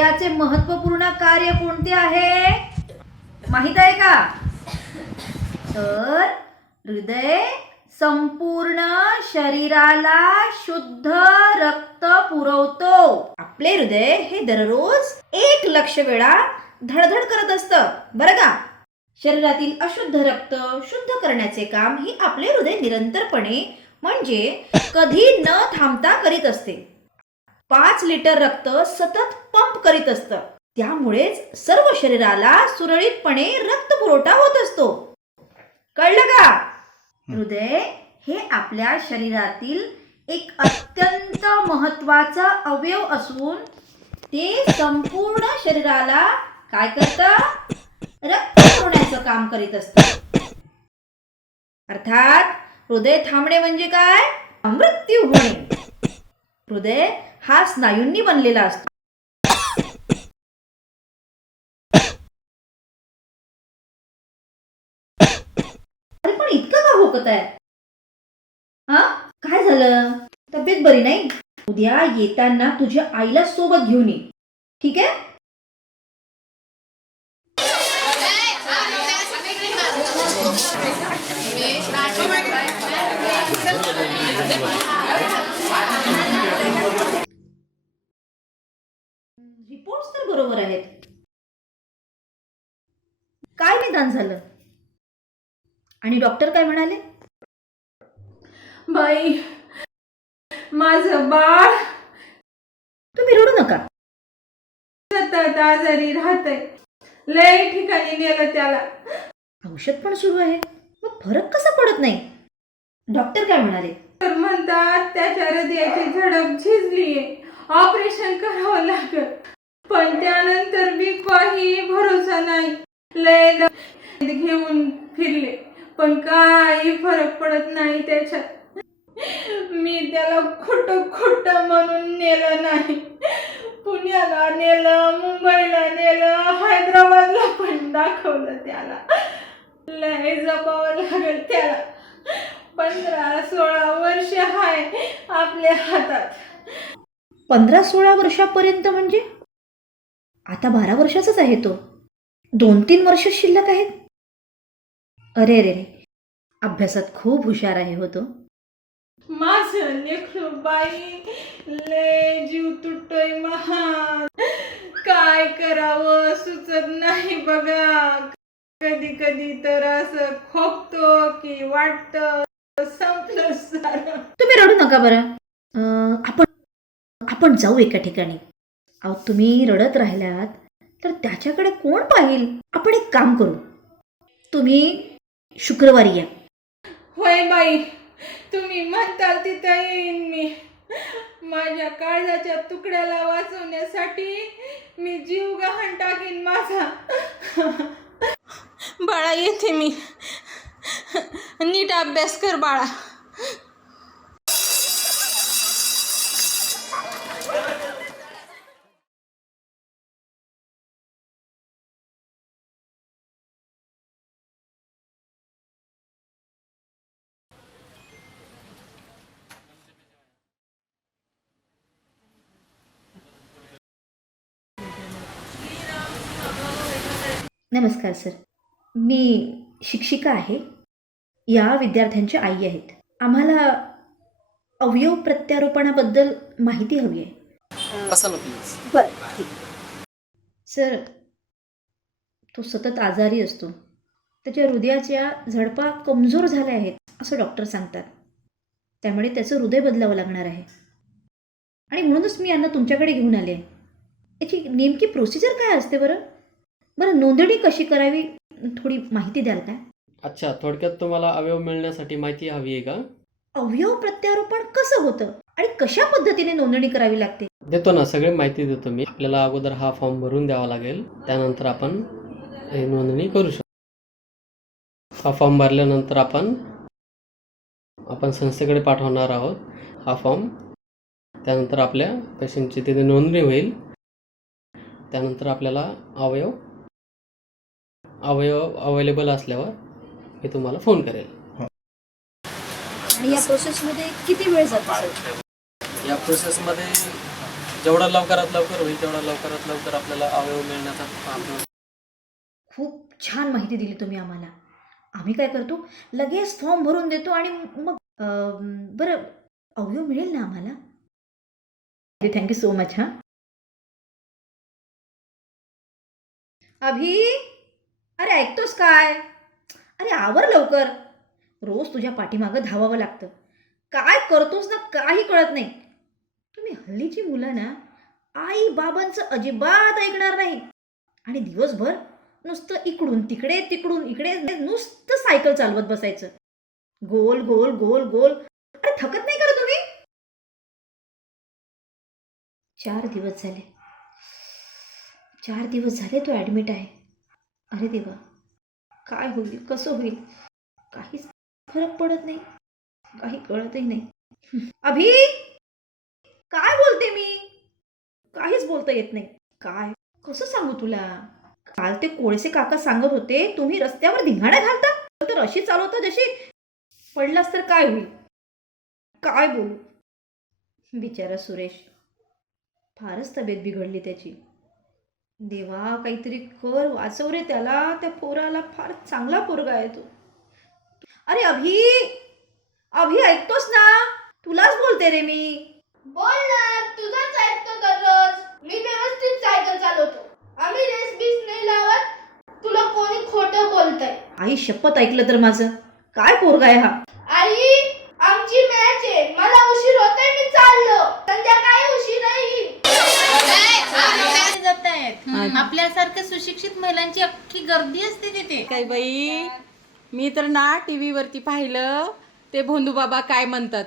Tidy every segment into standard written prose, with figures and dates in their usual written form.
हृदयाचे महत्त्वपूर्ण कार्य कोणते आहे माहित आहे का? तर हृदय संपूर्ण शरीराला शुद्ध रक्त पुरवतो. आपले हृदय हे दररोज 1,00,000 वेळा धडधड करत असतं बरं का. शरीरातील अशुद्ध रक्त शुद्ध करण्याचे काम ही आपले हृदय निरंतरपणे म्हणजे कधी न थांबता करीत असते. 5 लिटर रक्त सतत पंप करीत असतं. त्यामुळेच सर्व शरीराला सुरळीतपणे रक्त पुरवठा होत असतो. कळलं का? हृदय हे आपल्या शरीरातील एक अत्यंत महत्त्वाचा अवयव असून ते संपूर्ण शरीराला काय करतं? रक्त पुरवण्याचं काम करीत असतं. अर्थात हृदय थांबणे म्हणजे काय? मृत्यू होणे. हृदय हा स्नायूंनी बनलेला असतो. अरे पण इतकं का होकत आहे? काय झालं? तब्येत बरी नाही? उद्या येताना तुझ्या आईला सोबत घेऊन ये, ठीक आहे? रिपोर्ट्स तर बरोबर आहेत. काय निदान झालं? आणि डॉक्टर काय म्हणाले? बाई, माझं बाळ तुम्ही रडू नका. सतत आजारी राहतंय. लय ठिकाणी नेलं त्याला. औषध पण सुरू आहे, मग फरक कसा पडत नाही? डॉक्टर काय म्हणाले? तर म्हणतात त्याच्या हृदयाची झडप झिजलीये, ऑपरेशन करावं लागल. पण त्यानंतर बी काही भरोसा नाही. लय घेऊन फिरले पण काही फरक पडत नाही त्याच्यात. मी त्याला खोटं म्हणून नेलं नाही. पुण्याला नेलं, मुंबईला नेलं, हैदराबादला पण दाखवलं त्याला. लय जपावं लागेल त्याला. 15-16 वर्ष आहे आपल्या हातात. 15-16 वर्षापर्यंत म्हणजे? आता 12 वर्षाचाच आहे तो. 2-3 वर्ष शिल्लक आहेत. अरे रे, अभ्यासात खूप हुशार आहे हो तो. माझं लेकरू बाई, लय जीव तुटतोय महा. काय करावं सुचत नाही बघा. कधी कधी तर असं खोकतो की वाटतं संपलं सारं. तुम्ही रडू नका बरं. आपण जाऊ एका ठिकाणी. अहो तुम्ही रडत राहिलात तर त्याच्याकडे कोण पाहिल? आपण एक काम करू, तुम्ही शुक्रवारी या. होय बाई, तुम्ही म्हणताल तिथं येईन मी. माझ्या काळजाच्या तुकड्याला वाचवण्यासाठी मी जीव गहाण टाकीन माझा. बाळा येते मी. नीट अभ्यास कर बाळा. नमस्कार सर, मी शिक्षिका आहे. या विद्यार्थ्यांची आई आहेत. आम्हाला अवयव प्रत्यारोपणाबद्दल माहिती हवी आहे. बरं, ठीक. सर, तो सतत आजारी असतो. त्याच्या हृदयाच्या झडपा कमजोर झाल्या आहेत असं डॉक्टर सांगतात. त्यामुळे त्याचं हृदय बदलावं लागणार आहे. आणि म्हणूनच मी यांना तुमच्याकडे घेऊन आले आहे. याची नेमकी प्रोसिजर काय असते बरं? नोंदणी कशी करावी थोडी माहिती द्याल का? अच्छा, थोडक्यात तुम्हाला अवयव मिळण्यासाठी माहिती हवी आहे का? अवयव प्रत्यारोपण कसं होतं आणि कशा पद्धतीने नोंदणी करावी लागते? देतो ना, सगळी माहिती देतो मी. आपल्याला अगोदर हा फॉर्म भरून द्यावा लागेल. त्यानंतर आपण हे नोंदणी करू शकतो. हा फॉर्म भरल्यानंतर आपण संस्थेकडे पाठवणार आहोत हा फॉर्म. त्यानंतर आपल्या पेशंटची तिथे नोंदणी होईल. त्यानंतर आपल्याला अवयव अवेलेबल असल्यावर मी तुम्हाला फोन करेल. आणि या प्रोसेसमध्ये किती वेळ जातो? या प्रोसेसमध्ये जेवढा लवकरात लवकर होईल तेवढा लवकरात लवकर आपल्याला अवयव मिळण्याचा आपण खूप छान माहिती दिली तुम्ही आम्हाला. आम्ही काय करतो, लगेच फॉर्म भरून देतो आणि मग बरं, अवयव मिळेल ना आम्हाला? Thank you so much. हां अभि, अरे ऐकतोस काय? अरे आवर लवकर. रोज तुझ्या पाठीमागं धावावं लागतं. काय करतोस ना काही कळत नाही. तुम्ही हल्लीची मुलं ना आई बाबांचं अजिबात ऐकणार नाही आणि दिवसभर नुसतं इकडून तिकडे तिकडून इकडे नुसतं सायकल चालवत बसायचं. गोल गोल गोल गोल. अरे थकत नाही का तुम्ही? 4 दिवस झाले. 4 दिवस झाले तो ॲडमिट आहे. अरे देवा, काय होईल, कसं होईल, काहीच फरक पडत नाही, काही कळतही नाही. अभि, काय बोलते मी? काहीच बोलता येत नाही. काय कसं सांगू तुला? काल ते कोळसे काका सांगत होते, तुम्ही रस्त्यावर धिंगाणा घालता तर अशी चालवता जशी पडलास तर काय होईल. काय बोलू. बिचारा सुरेश, फारच तब्येत बिघडली त्याची. देवा, काहीतरी कर, वाचव रे त्याला. त्या पोराला फार चांगला पोरगा आहे तो. अरे अभि, अभि ऐकतोस ना? तुलाच बोलते रे मी. बोल ना, तुझाच ऐकतो दररोज. मी व्यवस्थित सायकल चालवतो. आम्ही रेस बीस नाही लावत. तुला कोणी खोटं बोलतंय? आई शपथ, ऐकलं तर माझं. काय पोरगा आहे हा? आई, आमची मॅच आहे. मला उशीर होतोय, मी चाललो. संध्याकाळी उशीर येईल. आपल्यासारख्या सुशिक्षित महिलांची अख्खी गर्दी असते तिथे. काय बाई, मी तर ना टीव्ही वरती पाहिलं ते भोंदू बाबा काय म्हणतात.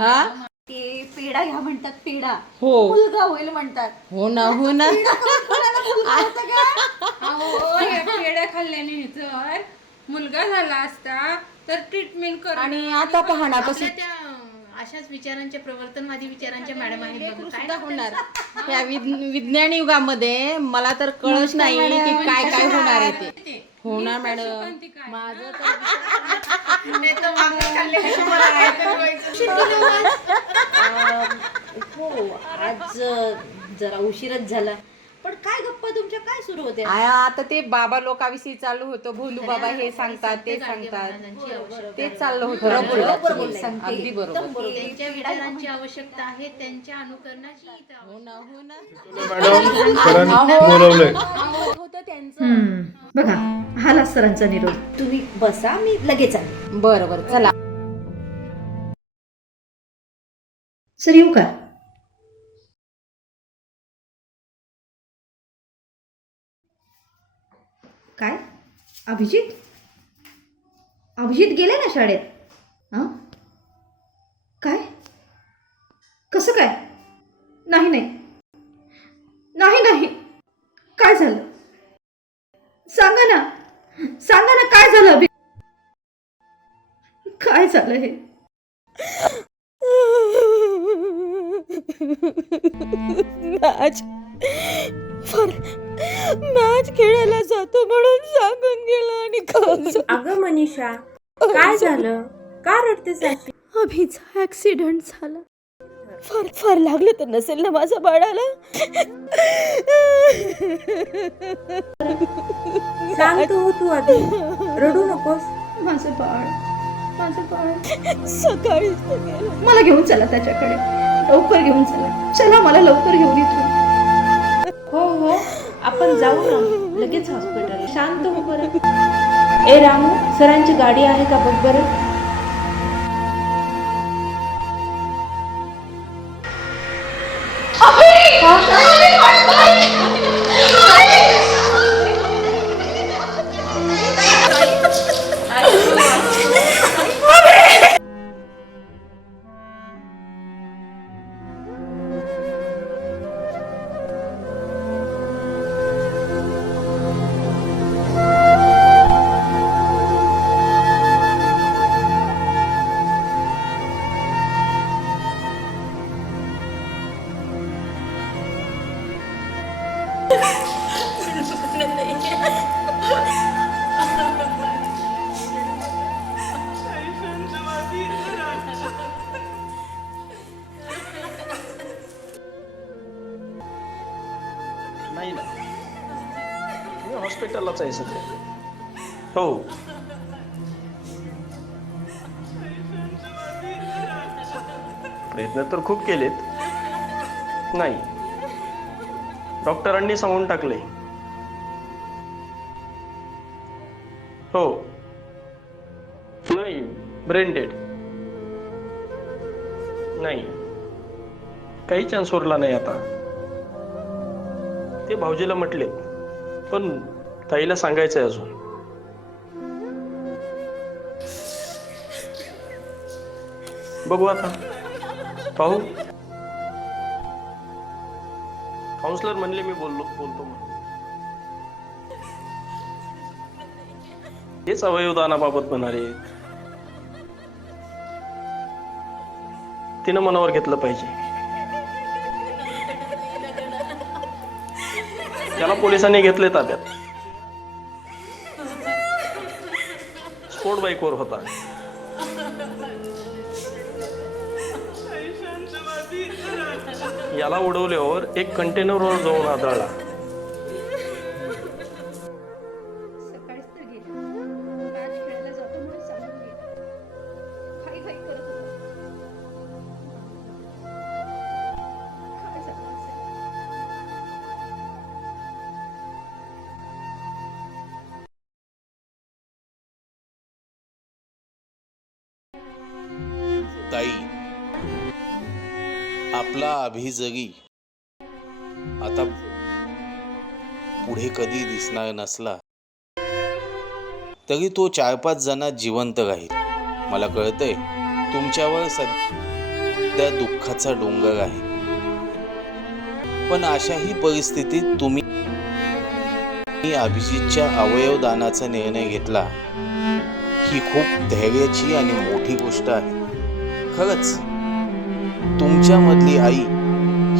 हा, ते पेढा घ्या म्हणतात. पेढा हो, मुलगा होईल म्हणतात. हो ना, हो ना. पेढ्या खाल्ल्याने जर मुलगा झाला असता तर ट्रीटमेंट कर. आणि आता आपल्या पहा ना कसं त्या अशाच विचारांच्या, प्रवर्तनवादी विचारांच्या मॅडम आहेत बघा. काय सुद्धा होणार. या विज्ञान युगामध्ये मला तर कळत नाही की काय काय होणार आहे ते. हो ना मॅडम, माझं हो, आज जरा उशीरच झाला. पण काय गप्पा तुमच्या काय सुरू होत्या? आता ते बाबा लोकाविषयी चालू होतं. भोलू बाबा हे सांगतात, ते सांगतात, ते चाललं होतं. बरोबर बोलले. अगदी बरोबर. त्यांच्या विचारांची आवश्यकता आहे, त्यांच्या अनुकरणाची इथं हो ना, हो ना. मॅडम सरांनी बोलवलंय. होतं त्यांचं. बघा, हा सरांचा निरोप. तुम्ही बसा, मी लगेच आले. बरं बरं, चला. सर येऊ का? काय अभिजित? अभिजित गेले ना शाळेत? हां, काय, कसं काय? नाही नाही नाही नाही, काय झालं? सांगा ना, सांगा ना, काय झालं अभि? काय झालं हे? मॅच खेळायला जातो म्हणून सांगून गेला आणि अगं मनीषा, काय झालं? का रडतेस अशी? अभिचा ऍक्सिडेंट झाला. फार फार लागलं तर नसेल ना माझ्या बाळाला? शांत हो तू आधी, रडू नकोस. माझं बाळ, माझं बाळ. सकाळीच तर गेलं. मला घेऊन चला त्याच्याकडे, लवकर घेऊन चला. चला, मला लवकर घेऊन इथून. हो हो, आपण जाऊ ना लगेच हॉस्पिटल. शांत हो बरं. ए रामू, सरांची गाडी आहे का बघ बरं. हॉस्पिटललाच आहे सध्या. हो. प्रयत्न तर खूप केलेत, नाही. डॉक्टरांनी सांगून टाकले. हो. नाही, ब्रेन डेड. नाही, काही चान्स उरला नाही आता. ते भाऊजीला म्हटलेत, पण ताईला सांगायचंय अजून. बघू आता, पाहू. काउन्सलर म्हणले मी बोलतो म्हणून. हेच अवयवदानाबाबत म्हणाले. तिनं मनावर घेतलं पाहिजे. त्याला पोलिसांनी घेतले ताब्यात. स्पोर्ट बाईकवर होता. याला उडवल्यावर एक कंटेनरवर जाऊन आदळला. सकाळीच तर गेला. मॅच खेळायला जातो म्हणून सांगून गेला. घाई घाई करत होता. काय झालं असेल? ताई, आपला अभिजगी आता पुढे कधी दिसणार नसला तरी तो 4-5 जणांत जिवंत राहील. मला कळतंय तुमच्यावर सध्या दुःखाचा डोंगर आहे, पण अशाही परिस्थितीत तुम्ही अभिजितच्या अवयवदानाचा निर्णय घेतला ही खूप धैर्याची आणि मोठी गोष्ट आहे. खरंच तुमच्यामधली आई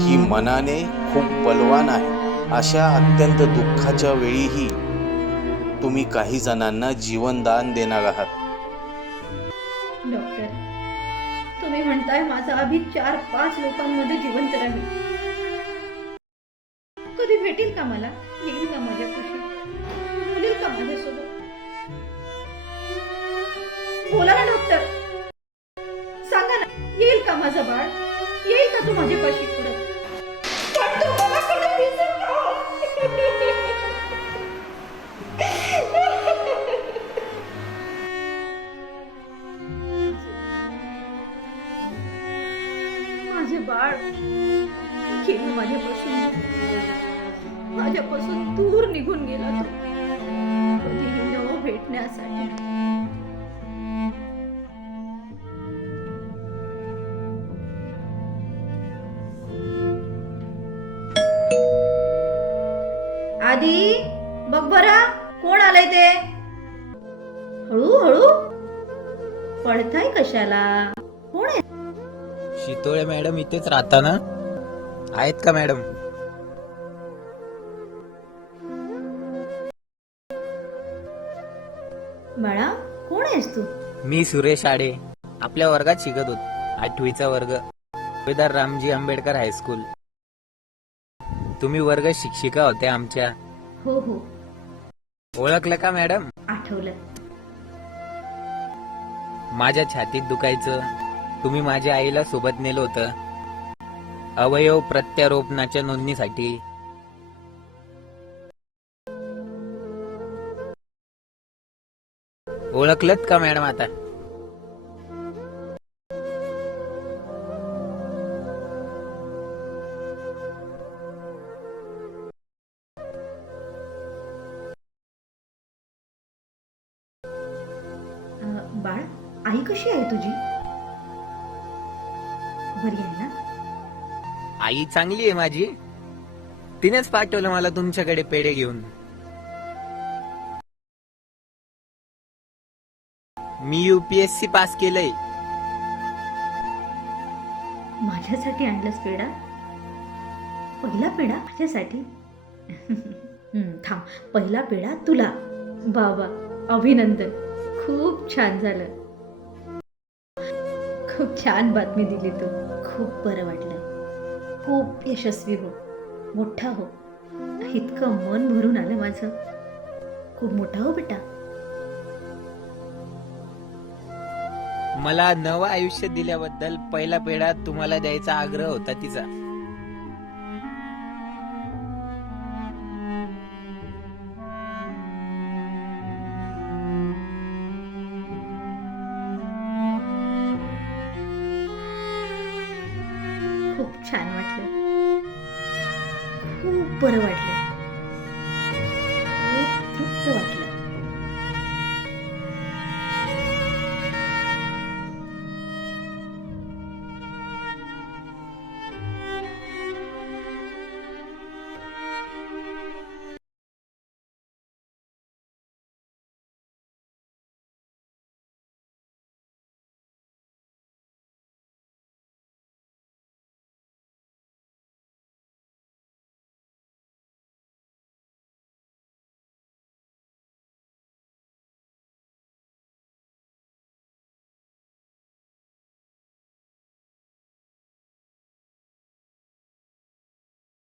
ही मनाने खूप बलवान आहे. अशा अत्यंत दुःखाच्या वेळीही तुम्ही काही जणांना जीवनदान देणार आहात. डॉक्टर, तुम्ही म्हणताय माझा अभि 4-5 लोकांमध्ये जिवंत राहील. कधी भेटेल का मला? येईल का माझ्या खुशी? बोलेल का माझ्यासोबत? बोला ना डॉक्टर, सांगा ना, येईल का माझं बाळ? येईल का तू माझ्यापाशी पुढे? पण तू मला कधी दिसत का? माझे बाळ गेलं माझ्यापासून दूर निघून गेला तो, कधीही न भेटण्यासाठी. आधी बघ बरा, कोण आलंय ते? हळू पडताय कशाला? कोण आहे? शितोळे मॅडम इथेच राहता ना? आहेत का मॅडम? बाळा, कोण आहेस तू? मी सुरेश आडे, आपल्या वर्गात शिकत होतो. 8वीचा वर्ग, सुभेदार रामजी आंबेडकर हायस्कूल. तुम्ही वर्ग शिक्षिका होत्या आमच्या. हो, ओळखलं का मॅडम? आठवलं. माझ्या छातीत दुखायचं, तुम्ही माझ्या आईला सोबत नेलं होतं अवयव प्रत्यारोपणाच्या नोंदणीसाठी. ओळखलत का मॅडम आता? बाळ, आई कशी आहे तुझी? बरी आहे ना? आई चांगली आहे माझी. तिनेच पाठवलं मला तुमच्याकडे पेढे घेऊन. मी UPSC पास केलंय. माझ्यासाठी आणलंस पेढा? पहिला पेढा माझ्यासाठी? थांब, पहिला पेढा तुला. बाबा, अभिनंदन, खूप छान झालं. खूप छान बातमी दिली तू. खूप बरं वाटलं. खूप यशस्वी हो, मोठा हो. इतकं मन भरून आलं माझं. खूप मोठा हो बेटा. मला नवं आयुष्य दिल्याबद्दल पहिला पेढा तुम्हाला द्यायचा आग्रह होता तिचा. खूप छान वाटलं, खूप बरं वाटलं.